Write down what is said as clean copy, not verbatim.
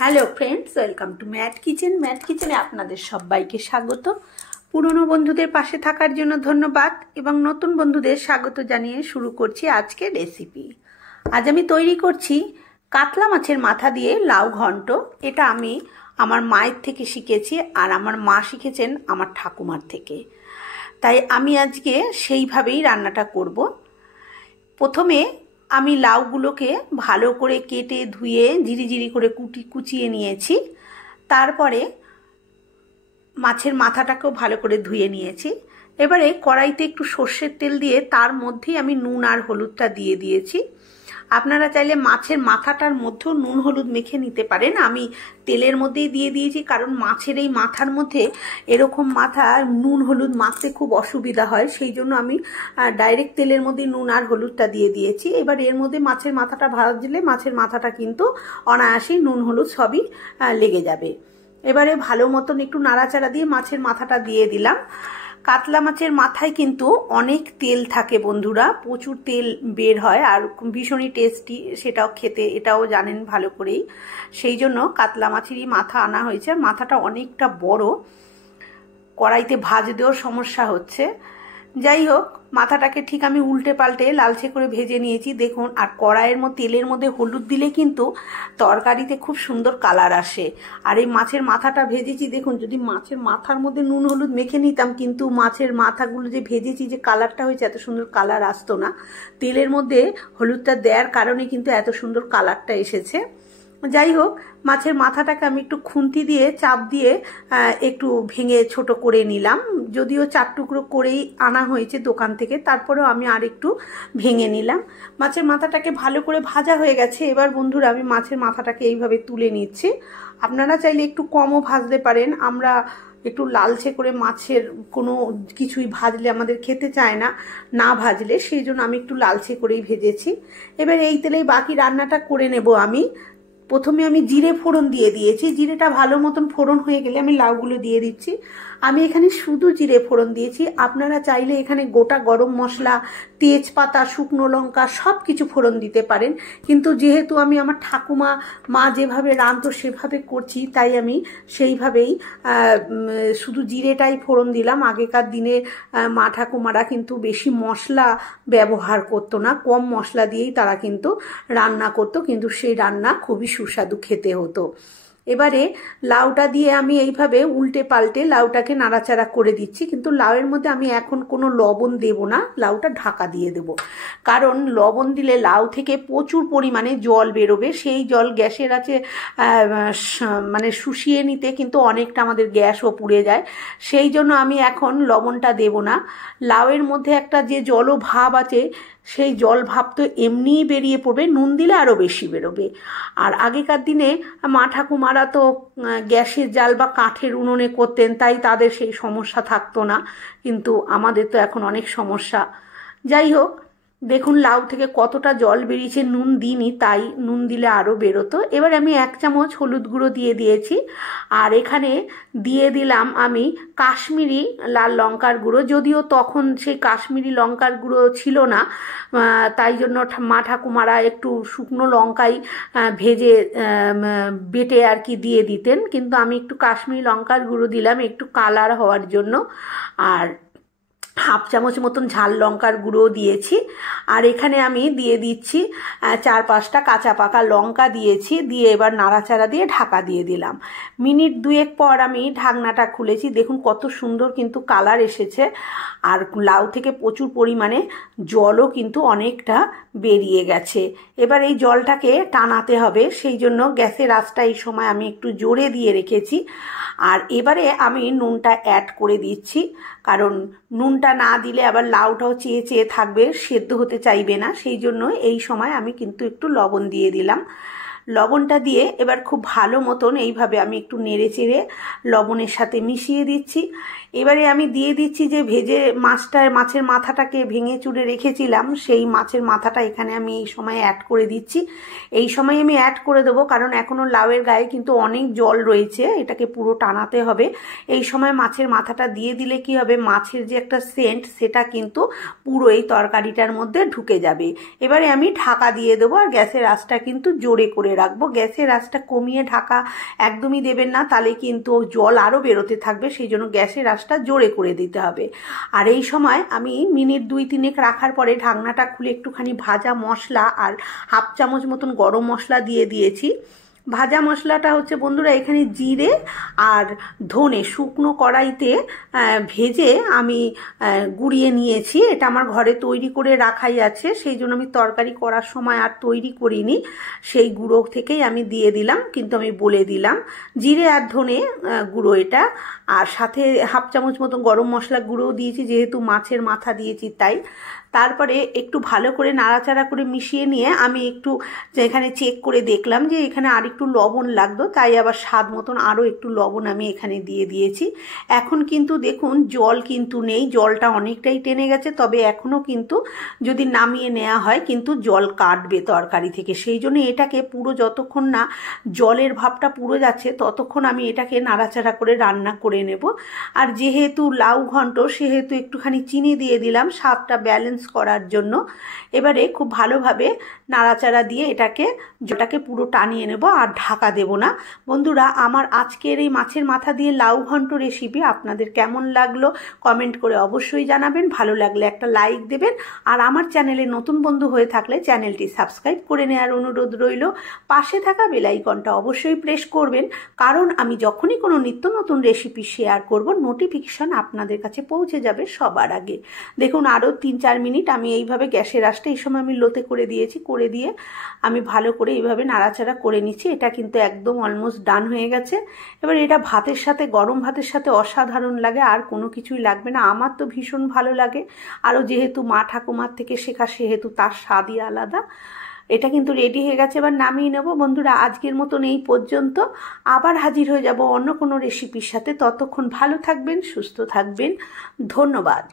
Hello friends, welcome to Matt kitchen. ম্যাট কিচেনে আপনাদের সবাইকে স্বাগত। পুরনো বন্ধুদের পাশে থাকার জন্য ধন্যবাদ এবং নতুন বন্ধুদের স্বাগত জানিয়ে শুরু করছি আজকের রেসিপি। আজ আমি তৈরি করছি কাতলা মাছের মাথা দিয়ে লাউ ঘন্ট। এটা আমি আমার মায়ের থেকে শিখেছি, আর আমার মা শিখেছেন আমার ঠাকুমার থেকে। তাই আমি আজকে সেইভাবেই রান্নাটা করব। প্রথমে আমি লাউগুলোকে ভালো করে কেটে ধুয়ে ঝিরিঝিরি করে কুচিয়ে নিয়েছি। তারপরে মাছের মাথাটাকেও ভালো করে ধুয়ে নিয়েছি। এবারে কড়াইতে একটু সর্ষের তেল দিয়ে তার মধ্যেই আমি নুন আর হলুদটা দিয়ে দিয়েছি। আপনারা চাইলে মাছের মাথাটার মধ্যেও নুন হলুদ মেখে নিতে পারেন। আমি তেলের মধ্যেই দিয়ে দিয়েছি, কারণ মাছের এই মাথার মধ্যে এরকম মাথা নুন হলুদ মাখতে খুব অসুবিধা হয়, সেই জন্য আমি ডাইরেক্ট তেলের মধ্যে নুন আর হলুদটা দিয়ে দিয়েছি। এবার এর মধ্যে মাছের মাথাটা ভাজলে মাছের মাথাটা কিন্তু অনায়াসেই নুন হলুদ সবই লেগে যাবে। এবারে ভালো মতন একটু নাড়াচাড়া দিয়ে মাছের মাথাটা দিয়ে দিলাম। কাতলা মাছের মাথায় কিন্তু অনেক তেল থাকে বন্ধুরা, প্রচুর তেল বের হয় আর ভীষণই টেস্টি, সেটাও খেতে এটাও জানেন ভালো করেই। সেই জন্য কাতলা মাছেরই মাথা আনা হয়েছে। মাথাটা অনেকটা বড়, কড়াইতে ভাজতেও সমস্যা হচ্ছে। যাই হোক, মাথাটাকে ঠিক আমি উল্টে পাল্টে লালচে করে ভেজে নিয়েছি দেখুন। আর কড়াইয়ের মধ্যে তেলের মধ্যে হলুদ দিলে কিন্তু তরকারিতে খুব সুন্দর কালার আসে। আর এই মাছের মাথাটা ভেজেছি দেখুন, যদি মাছের মাথার মধ্যে নুন হলুদ মেখে নিতাম কিন্তু মাছের মাথাগুলো যে ভেজেছি যে কালারটা হয়েছে এত সুন্দর কালার আসতো না। তেলের মধ্যে হলুদটা দেওয়ার কারণে কিন্তু এত সুন্দর কালারটা এসেছে। যাই হোক, মাছের মাথাটাকে আমি একটু খুন্তি দিয়ে চাপ দিয়ে একটু ভেঙে ছোট করে নিলাম। যদিও 4 টুকরো করেই আনা হয়েছে দোকান থেকে, তারপরেও আমি আর একটু ভেঙে নিলাম। মাছের মাথাটাকে ভালো করে ভাজা হয়ে গেছে। এবার বন্ধুরা আমি মাছের মাথাটাকে এইভাবে তুলে নিচ্ছি। আপনারা চাইলে একটু কমও ভাজতে পারেন। আমরা একটু লালচে করে মাছের কোনো কিছুই ভাজলে আমাদের খেতে চায় না, না ভাজলে, সেই জন্য আমি একটু লালচে করেই ভেজেছি। এবার এই তেলেই বাকি রান্নাটা করে নেব আমি। প্রথমে আমি জিরে ফোড়ন দিয়ে দিয়েছি। জিরেটা ভালো মতন ফোড়ন হয়ে গেলে আমি লাউগুলো দিয়ে দিচ্ছি। আমি এখানে শুধু জিরে ফোড়ন দিয়েছি। আপনারা চাইলে এখানে গোটা গরম মশলা, তেজপাতা, শুকনো লঙ্কা সব কিছু ফোড়ন দিতে পারেন, কিন্তু যেহেতু আমি আমার ঠাকুমা মা যেভাবে রাঁধতো সেভাবে করছি, তাই আমি সেইভাবেই শুধু জিরেটাই ফোড়ন দিলাম। আগেকার দিনে মা ঠাকুমারা কিন্তু বেশি মশলা ব্যবহার করতো না, কম মশলা দিয়েই তারা কিন্তু রান্না করতো, কিন্তু সেই রান্না খুবই সুস্বাদু খেতে হতো। এবারে লাউটা দিয়ে আমি এইভাবে উল্টে পাল্টে লাউটাকে নাড়াচাড়া করে দিচ্ছি, কিন্তু লাউয়ের মধ্যে আমি এখন কোনো লবণ দেব না, লাউটা ঢাকা দিয়ে দেব। কারণ লবণ দিলে লাউ থেকে প্রচুর পরিমাণে জল বেরোবে, সেই জল গ্যাসের আছে মানে শুষিয়ে নিতে কিন্তু অনেকটা আমাদের গ্যাসও পুড়ে যায়। সেই জন্য আমি এখন লবণটা দেব না। লাউয়ের মধ্যে একটা যে জলভাব আছে, সেই জল ভাব তো এমনিই বেরিয়ে পড়বে, নুন দিলে আরও বেশি বেরোবে। আর আগেকার দিনে মা ঠাকুমারা তো গ্যাসের জাল বা কাঠের উনুনে করতেন, তাই তাদের সেই সমস্যা থাকতো না, কিন্তু আমাদের তো এখন অনেক সমস্যা। যাই হোক, দেখুন লাউ থেকে কতটা জল বেরিয়েছে, নুন দিইনি তাই, নুন দিলে আরও বেরোতো। এবার আমি 1 চামচ হলুদ গুঁড়ো দিয়ে দিয়েছি, আর এখানে দিয়ে দিলাম আমি কাশ্মীরি লাল লঙ্কার গুঁড়ো। যদিও তখন সেই কাশ্মীরি লঙ্কার গুঁড়ো ছিল না, তাই জন্য মা ঠাকুমারা একটু শুকনো লঙ্কাই ভেজে বেটে আর কি দিয়ে দিতেন, কিন্তু আমি একটু কাশ্মীরি লঙ্কার গুঁড়ো দিলাম একটু কালার হওয়ার জন্য। আর 1/2 চামচ মতন ঝাল লঙ্কার গুঁড়ো দিয়েছি। আর এখানে আমি দিয়ে দিচ্ছি 4-5টা কাঁচা পাকা লঙ্কা দিয়েছি, দিয়ে এবার নাড়াচাড়া দিয়ে ঢাকা দিয়ে দিলাম। মিনিট 2 পর আমি ঢাকনাটা খুলেছি, দেখুন কত সুন্দর কিন্তু কালার এসেছে। আর লাউ থেকে প্রচুর পরিমাণে জলও কিন্তু অনেকটা বেরিয়ে গেছে। এবার এই জলটাকে টানাতে হবে, সেই জন্য গ্যাসের আঁচটা এই সময় আমি একটু জোরে দিয়ে রেখেছি। আর এবারে আমি নুনটা অ্যাড করে দিচ্ছি, কারণ নুনটা না দিলে আবার লাউটাও চেয়ে চেয়ে থাকবে, সেদ্ধ হতে চাইবে না, সেই জন্য এই সময় আমি কিন্তু একটু লবণ দিয়ে দিলাম। লবণটা দিয়ে এবার খুব ভালো মতন এইভাবে আমি একটু নেড়ে চেড়ে লবণের সাথে মিশিয়ে দিচ্ছি। এবারে আমি দিয়ে দিচ্ছি যে ভেজে মাছের মাথাটাকে ভেঙে চুড়ে রেখেছিলাম, সেই মাছের মাথাটা এখানে আমি এই সময় অ্যাড করে দিচ্ছি। এই সময় আমি অ্যাড করে দেবো, কারণ এখনও লাউয়ের গায়ে কিন্তু অনেক জল রয়েছে, এটাকে পুরো টানাতে হবে। এই সময় মাছের মাথাটা দিয়ে দিলে কি হবে, মাছের যে একটা সেন্ট সেটা কিন্তু পুরো এই তরকারিটার মধ্যে ঢুকে যাবে। এবারে আমি ঢাকা দিয়ে দেবো, আর গ্যাসের আঁচটা কিন্তু জোরে করে রাখবো। গ্যাসের আঁচটা কমিয়ে ঢাকা একদমই দেবেন না, তাহলে কিন্তু জল আরও বেরোতে থাকবে, সেই জন্য গ্যাসের আঁচটা জোরে করে দিতে হবে। আর এই সময় আমি মিনিট 2-3 রাখার পরে ঢাকনাটা খুলে একটুখানি ভাজা মশলা আর হাফ চামচ মতন গরম মশলা দিয়ে দিয়েছি। ভাজা মশলাটা হচ্ছে বন্ধুরা এখানে জিরে আর ধনে শুকনো কড়াইতে ভেজে আমি গুঁড়িয়ে নিয়েছি। এটা আমার ঘরে তৈরি করে রাখাই আছে, সেই জন্য আমি তরকারি করার সময় আর তৈরি করিনি, সেই গুঁড়ো থেকেই আমি দিয়ে দিলাম। কিন্তু আমি বলে দিলাম জিরে আর ধনে গুঁড়ো এটা, আর সাথে হাফ চামচ মতো গরম মশলা গুঁড়োও দিয়েছি, যেহেতু মাছের মাথা দিয়েছি তাই। তারপরে একটু ভালো করে নাড়াচাড়া করে মিশিয়ে নিয়ে আমি একটু এখানে চেক করে দেখলাম যে এখানে আর একটু লবণ লাগতো, তাই আবার স্বাদ মতন আরও একটু লবণ আমি এখানে দিয়ে দিয়েছি। এখন কিন্তু দেখুন জল কিন্তু নেই, জলটা অনেকটাই টেনে গেছে, তবে এখনও কিন্তু যদি নামিয়ে নেওয়া হয় কিন্তু জল কাটবে তরকারি থেকে, সেই জন্য এটাকে পুরো যতক্ষণ না জলের ভাবটা পুরো যাচ্ছে ততক্ষণ আমি এটাকে নাড়াচাড়া করে রান্না করে নেব। আর যেহেতু লাউ ঘন্ট সেহেতু একটুখানি চিনি দিয়ে দিলাম স্বাদটা ব্যালেন্স করার জন্য। এবারে খুব ভালোভাবে নাড়াচাড়া দিয়ে এটাকে পুরো টানিয়ে নেব, আর ঢাকা দেব না। বন্ধুরা আমার আজকের এই মাছের মাথা দিয়ে লাউ ঘন্ট রেসিপি আপনাদের কেমন লাগলো কমেন্ট করে অবশ্যই জানাবেন। ভালো লাগলে একটা লাইক দেবেন, আর আমার চ্যানেলে নতুন বন্ধু হয়ে থাকলে চ্যানেলটি সাবস্ক্রাইব করে নেওয়ার অনুরোধ রইল। পাশে থাকা বেল আইকনটা অবশ্যই প্রেস করবেন, কারণ আমি যখনই কোনো নিত্য নতুন রেসিপি শেয়ার করব নোটিফিকেশন আপনাদের কাছে পৌঁছে যাবে সবার আগে। দেখুন আরও 3-4 মিনিট আমি এইভাবে গ্যাসের আঁচটা এই সময় আমি লোতে করে দিয়েছি, করে দিয়ে আমি ভালো করে এইভাবে নাড়াচাড়া করে নিচ্ছি। এটা কিন্তু একদম অলমোস্ট ডান হয়ে গেছে। এবার এটা ভাতের সাথে, গরম ভাতের সাথে অসাধারণ লাগে, আর কোনো কিছুই লাগবে না। আমার তো ভীষণ ভালো লাগে, আরও যেহেতু মা ঠাকুমার থেকে শেখা সেহেতু তার স্বাদই আলাদা। এটা কিন্তু রেডি হয়ে গেছে, এবার নামিয়ে নেব। বন্ধুরা আজকের মতন এই পর্যন্ত, আবার হাজির হয়ে যাব অন্য কোনো রেসিপির সাথে। ততক্ষণ ভালো থাকবেন, সুস্থ থাকবেন, ধন্যবাদ।